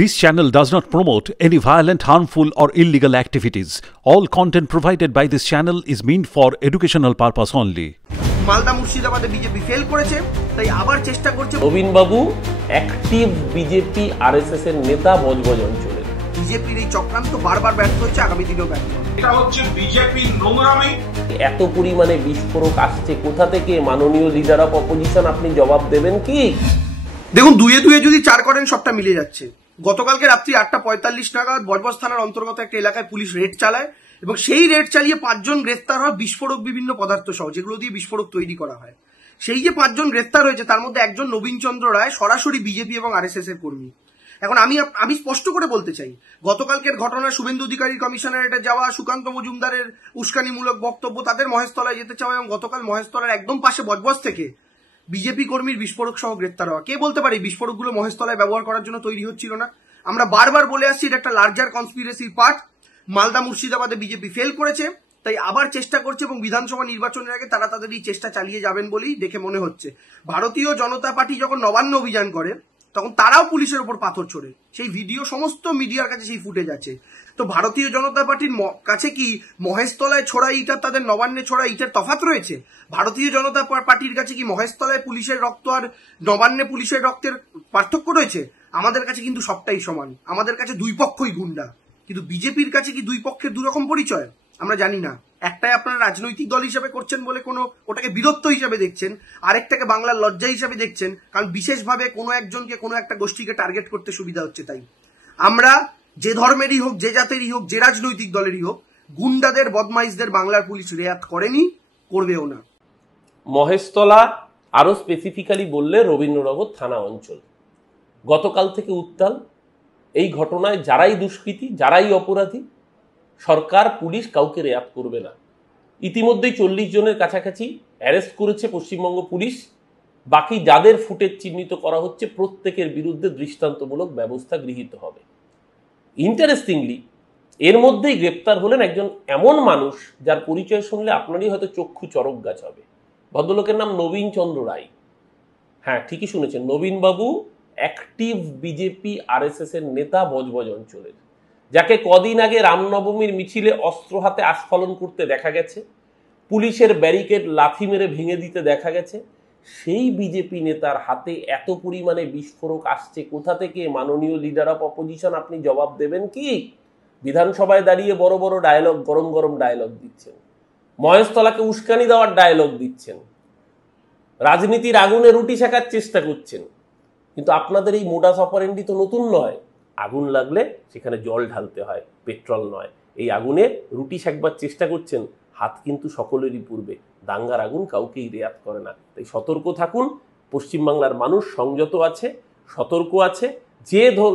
This channel does not promote any violent, harmful or illegal activities. All content provided by this channel is meant for educational purpose only. Malda মুর্শিদাবাদে BJP fail করেছে, তাই আবার চেষ্টা করছে। নবীন বাবু active BJP RSS এর নেতা বজবজ অঞ্চলে। বিজেপির এই চক্রান্ত বারবার ব্যর্থ হয়েছে, আগামী দিনেও ব্যর্থ হবে। এটা হচ্ছে বিজেপি নোংরামি। এত পরিমাণে বিস্ফোরক আসছে কোথা থেকে? মাননীয় লিডার অফ অপোজিশন, আপনি জবাব দেবেন কি? দেখুন, দুয়ে দুয়ে যদি চার করেন সবটা মিলে যাচ্ছে। গতকালকে রাত্রি 8:45 নাগাদ বজবজ থানার অন্তর্গত একটা এলাকায় পুলিশ রেড চালায় এবং সেই রেড চালিয়ে 5 জন গ্রেফতার হয় বিস্ফোরক বিভিন্ন পদার্থ সহ, যেগুলো দিয়ে বিস্ফোরক তৈরি করা হয়। সেই যে 5 জন গ্রেফতার হয়েছে তার মধ্যে একজন নবীন চন্দ্র রায়, সরাসরি বিজেপি এবং আরএসএস এর কর্মী। এখন আমি স্পষ্ট করে বলতে চাই, গতকালকের ঘটনা, শুভেন্দু অধিকারী কমিশনারেটে যাওয়া, সুকান্ত মজুমদারের উস্কানিমূলক বক্তব্য, তাদের মহেশতলায় যেতে চাওয়া এবং গতকাল মহেশতলার একদম পাশে বজবজ থেকে বিজেপি কর্মীর বিস্ফোরক সহ গ্রেফতার হওয়া, কে বলতে পারে বিস্ফোরকগুলো মহেশতলায় ব্যবহার করার জন্য তৈরি হচ্ছিল না? আমরা বারবার বলে আসছি এটা একটা লার্জার কনস্পিরেসির পার্ট। মালদা মুর্শিদাবাদে বিজেপি ফেল করেছে, তাই আবার চেষ্টা করছে এবং বিধানসভা নির্বাচনের আগে তারা তাদের এই চেষ্টা চালিয়ে যাবেন বলেই দেখে মনে হচ্ছে। ভারতীয় জনতা পার্টি যখন নবান্ন অভিযান করে তখন তারাও পুলিশের উপর পাথর ছোড়ে, সেই ভিডিও সমস্ত মিডিয়ার কাছে, সেই ফুটেজ আছে। তো ভারতীয় জনতা পার্টির কাছে কি মহেশতলায় ছোড়া ইট আর তাদের নবান্নে ছোড়া ইটের তফাৎ রয়েছে? ভারতীয় জনতা পার্টির কাছে কি মহেশতলায় পুলিশের রক্ত আর নবান্নে পুলিশের রক্তের পার্থক্য রয়েছে? আমাদের কাছে কিন্তু সবটাই সমান, আমাদের কাছে দুই পক্ষই গুন্ডা। কিন্তু বিজেপির কাছে কি দুই পক্ষের দুরকম পরিচয়? আমরা জানি না। একটাই আপনারা রাজনৈতিক দল হিসেবে করছেন বলে ওটাকে বীরত্ব হিসেবে দেখছেন, আরেকটাকে বাংলার লজ্জা হিসেবে দেখছেন, কারণ বিশেষভাবে কোনো একজনকে, কোনো একটা গোষ্ঠীকে টার্গেট করতে সুবিধা হচ্ছে। তাই আমরা যে ধর্মেরই হোক, যে জাতেরই হোক, যে রাজনৈতিক দলেরই হোক, গুন্ডাদের, বদমাইশদের বাংলার পুলিশ রেয়াত করেনি, করবেও না। মহেশতলা, আরো স্পেসিফিক্যালি বললে রবীন্দ্রনগর থানা অঞ্চল গতকাল থেকে উত্তাল। এই ঘটনায় যারাই দুষ্কৃতী, যারাই অপরাধী, সরকার, পুলিশ কাউকে রেয়াত করবে না। ইতিমধ্যেই 40 জনের কাছাকাছি অ্যারেস্ট করেছে পশ্চিমবঙ্গ পুলিশ। বাকি যাদের ফুটেজ চিহ্নিত করা হচ্ছে প্রত্যেকের বিরুদ্ধে দৃষ্টান্তমূলক ব্যবস্থা গৃহীত হবে। ইন্টারেস্টিংলি এর মধ্যেই গ্রেপ্তার হলেন একজন এমন মানুষ যার পরিচয় শুনলে আপনারই হয়তো চক্ষু চরক গাছ হবে। ভদ্রলোকের নাম নবীন চন্দ্র রায়। হ্যাঁ, ঠিকই শুনেছেন, নবীন বাবু অ্যাক্টিভ বিজেপি আরএসএস এর নেতা বজবজ অঞ্চলের, যাকে কদিন আগে রামনবমীর মিছিলে অস্ত্র হাতে আস্ফালন করতে দেখা গেছে, পুলিশের ব্যারিকেড লাথি মেরে ভেঙে দিতে দেখা গেছে। সেই বিজেপি নেতার হাতে এত পরিমাণে বিস্ফোরক আসছে কোথা থেকে? মাননীয় লিডার অফ অপোজিশন, আপনি জবাব দেবেন কি? বিধানসভায় দাঁড়িয়ে বড় বড় ডায়লগ, গরম গরম ডায়লগ দিচ্ছেন, মহেশতলাকে উস্কানি দেওয়ার ডায়লগ দিচ্ছেন, রাজনীতির আগুনে রুটি শেখার চেষ্টা করছেন। কিন্তু আপনাদের এই মোডাস অপারেন্ডি তো নতুন নয়। আগুন লাগলে সেখানে জল ঢালতে হয়, পেট্রোল নয়। এই আগুনে রুটি শেখবার চেষ্টা করছেন, হাত কিন্তু সকলেরই পূর্বে। দাঙ্গার আগুন কাউকেই রেয়াত করে না। তাই সতর্ক থাকুন। পশ্চিমবাংলার মানুষ সংযত আছে, সতর্ক আছে।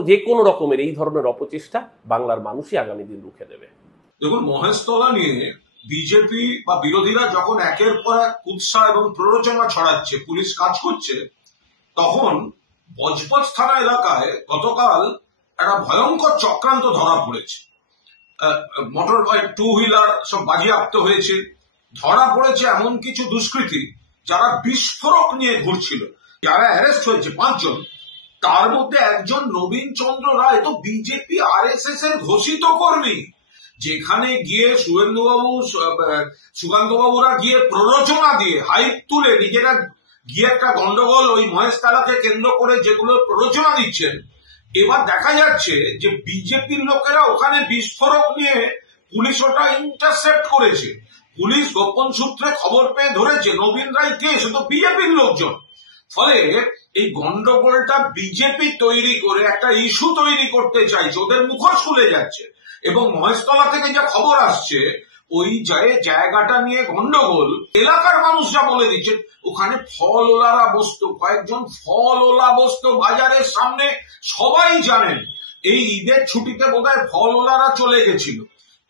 যে কোনো রকমের এই ধরনের অপচেষ্টা বাংলার মানুষই আগামী দিন রুখে দেবে। দেখুন, মহেশতলা নিয়ে বিজেপি বা বিরোধীরা যখন একের পর এক কুৎসা এবং প্ররোচনা ছড়াচ্ছে, পুলিশ কাজ করছে, তখন বজবজ থানা এলাকায় গতকাল একটা ভয়ঙ্কর চক্রান্ত ধরা পড়েছে। মোটর বাইক, 2 হুইলার সব বাজেয়াপ্ত হয়েছে। ধরা পড়েছে এমন কিছু দুষ্কৃতী যারা বিস্ফোরক নিয়ে ঘুরছিল। যারা অ্যারেস্ট হয়েছে 5 জন, তার মধ্যে একজন নবীন চন্দ্র রায়, তো বিজেপি আরএসএস এর ঘোষিত কর্মী। যেখানে গিয়ে শুভেন্দুবাবু, সুকান্তবাবুরা গিয়ে প্ররোচনা দিয়ে, হাইপ তুলে নিজেরা গিয়ে একটা গন্ডগোল ওই মহেশতলাকে কেন্দ্র করে যেগুলো প্ররোচনা দিচ্ছেন, এবার দেখা যাচ্ছে যে বিজেপির লোকেরা ওখানে বিস্ফোরক নিয়ে, পুলিশ ওটা ইন্টারসেপ্ট করেছে। পুলিশ গোপন সূত্রে খবর পেয়ে ধরেছে নবীন রায় কে, শুধু বিজেপির লোকজন। ফলে এই গন্ডগোলটা বিজেপি তৈরি করে একটা ইস্যু তৈরি করতে চাইছে, ওদের মুখোশ খুলে যাচ্ছে। এবং মহেশতলা থেকে যা খবর আসছে, ওই জায়গাটা নিয়ে গন্ডগোল, এলাকার মানুষ যা বলে দিচ্ছে, ওখানে ফলওয়ালারা বসতো, কয়েকজন ফলওয়ালা বসতো বাজারের সামনে। সবাই জানেন এই ঈদের ছুটিতে বোধহয় ফলওয়ালারা চলে গেছিল,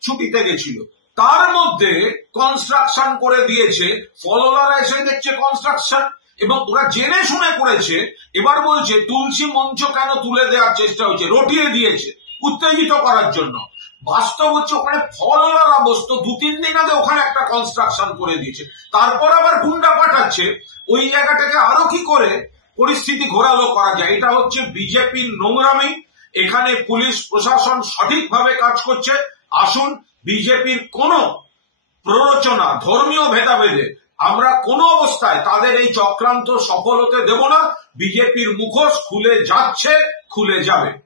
ছুটিতে গেছিল। তার মধ্যে কনস্ট্রাকশন করে দিয়েছে, ফলওয়ালারা এসে দেখছে কনস্ট্রাকশন, এবং ওরা জেনে শুনে করেছে। এবার বলছে তুলসী মঞ্চ কেন তুলে দেওয়ার চেষ্টা হয়েছে, রটিয়ে দিয়েছে উত্তেজিত করার জন্য। বাস্তব হচ্ছে ওখানে ফলওয়ালারা বসতো, 2-3 দিন আগে ওখানে একটা কনস্ট্রাকশন করে দিয়েছে। তারপর আবার গুন্ডা পাঠাচ্ছে ওই জায়গাটাকে আরো কি করে পরিস্থিতি ঘোরালো করা যায়। এটা হচ্ছে বিজেপির নোংরামি। এখানে পুলিশ প্রশাসন সঠিকভাবে কাজ করছে। আসুন, বিজেপির কোন প্ররোচনা, ধর্মীয় ভেদাভেদে আমরা কোনো অবস্থায় তাদের এই চক্রান্ত সফল হতে দেব না। বিজেপির মুখোশ খুলে যাচ্ছে, খুলে যাবে।